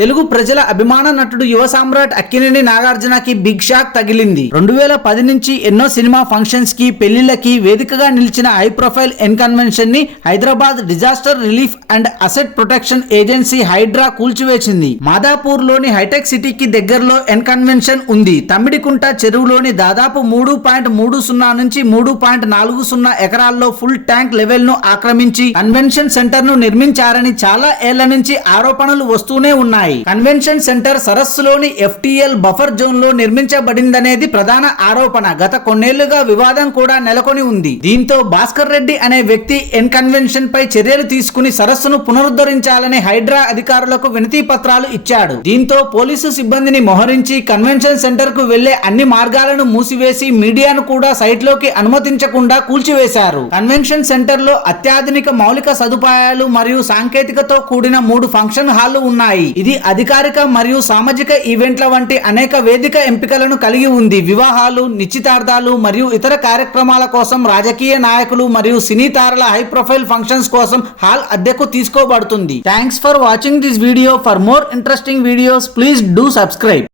తెలుగు ప్రజల అభిమాన నటుడు యువ సామ్రాట్ అక్కినేని నాగార్జునకి బిగ్ షాక్ తగిలింది. 2010 నుంచి ఎన్నో సినిమా ఫంక్షన్స్ కి, పెళ్లిళ్లకి వేదికగా నిలిచిన హై ప్రొఫైల్ ఎన్ కన్వెన్షన్ ని Hyderabad disaster relief and asset protection agency Hydraa కూల్చివేసింది. మాదాపూర్ లోని హైటెక్ సిటీకి దగ్గరలో ఎన్ కన్వెన్షన్ ఉంది. తమ్మిడికుంట చెరువులోని దాదాపు 3.30 నుంచి 3.40 ఎకరాల్లో ఫుల్ ట్యాంక్ లెవెల్ ను ఆక్రమించి కన్వెన్షన్ సెంటర్ ను నిర్మించారని చాలా ఏళ్ల నుంచి ఆరోపణలు వస్తూనే ఉన్నాయి. కన్వెన్షన్ సెంటర్ సరస్సులోని FTL బఫర్ జోన్ లో నిర్మించబడిందనేది ప్రధాన ఆరోపణ. గత కొన్నేళ్లుగా వివాదం కూడా నెలకొని ఉంది. దీంతో భాస్కర్ రెడ్డి అనే వ్యక్తి ఎన్ కన్వెన్షన్ పై చర్యలు తీసుకుని సరస్సును పునరుద్ధరించాలని హైడ్రా అధికారులకు వినతి పత్రాలు ఇచ్చాడు. దీంతో పోలీసు సిబ్బందిని మోహరించి కన్వెన్షన్ సెంటర్ కు వెళ్లే అన్ని మార్గాలను మూసివేసి మీడియాను కూడా సైట్ లోకి అనుమతించకుండా కూల్చివేశారు. కన్వెన్షన్ సెంటర్ లో అత్యాధునిక మౌలిక సదుపాయాలు మరియు సాంకేతికతో కూడిన 3 ఫంక్షన్ హాళ్లు ఉన్నాయి. ఇది అధికారిక మరియు సామాజిక ఈవెంట్ల వంటి అనేక వేదిక ఎంపికలను కలిగి ఉంది. వివాహాలు, నిశ్చితార్థాలు మరియు ఇతర కార్యక్రమాల కోసం, రాజకీయ నాయకులు మరియు సినీ తారల హై ప్రొఫైల్ ఫంక్షన్స్ కోసం హాల్ అద్దెకు తీసుకోబడుతుంది. Thanks for watching this video. For more interesting videos please do subscribe.